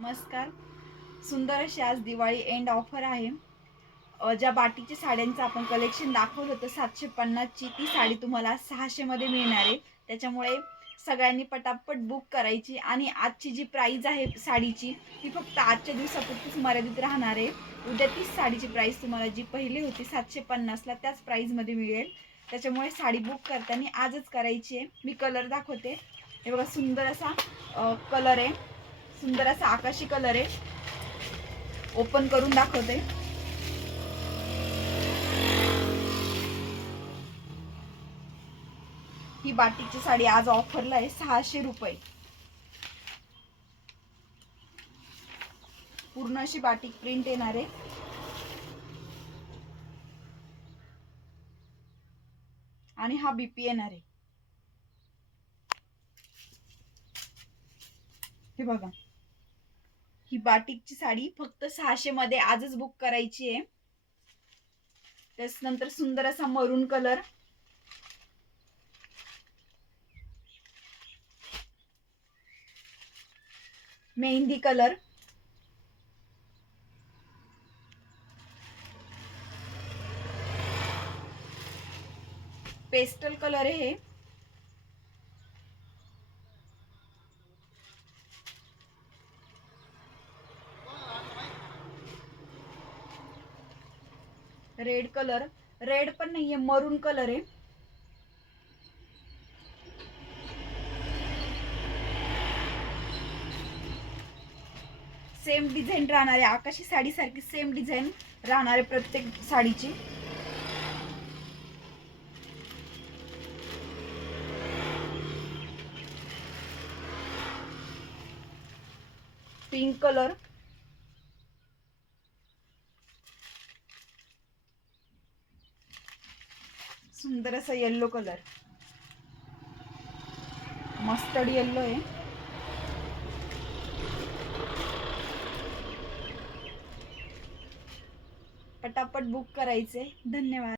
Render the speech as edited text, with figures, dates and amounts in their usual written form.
नमस्कार. सुंदर अशी आज दिवाळी एंड ऑफर आहे. ज्या बाटीच्या साड्यांचं आपण कलेक्शन दाखवलं होतं 750ची, ती साडी तुम्हाला 600 मध्ये मिळणार आहे. त्याच्यामुळे सगळ्यांनी पटापट बुक करायची आणि आजची जी प्राइस आहे साडीची ती फक्त आजच्या दिवसापुरतीच मर्यादित राहणार आहे. उद्या तीच साडीची प्राइस तुम्हाला जी पहिली होती 750ला त्याच प्राइसमध्ये मिळेल. त्याच्यामुळे साडी बुक करताना आजच करायची आहे. मी कलर दाखवते. हे बघा, सुंदर असा कलर आहे. सुंदर असा आकाशी कलर आहे. ओपन करून दाखवते. ही बाटिकची साडी आज ऑफरला आहे 600 रुपये. पूर्ण अशी बाटिक प्रिंट येणार आहे. आणि हा बीपी येणार आहे. हे बघा, ही बाटिकची साडी फक्त 600 मध्ये आजच बुक करायची आहे. त्यानंतर सुंदर असा मरून colour, mehndi colour, pastel colour आहे हे. रेड कलर, रेड पण नाहीये, मरून कलर आहे. सेम डिझाईन राहणार आहे. आकाशी साडी सारखी सेम डिझाईन राहणार आहे प्रत्येक साडीची. पिंक कलर, सुंदर असा येल्लो कलर, मस्टर्ड येल्लो आहे. पटापट बुक करायचे. धन्यवाद.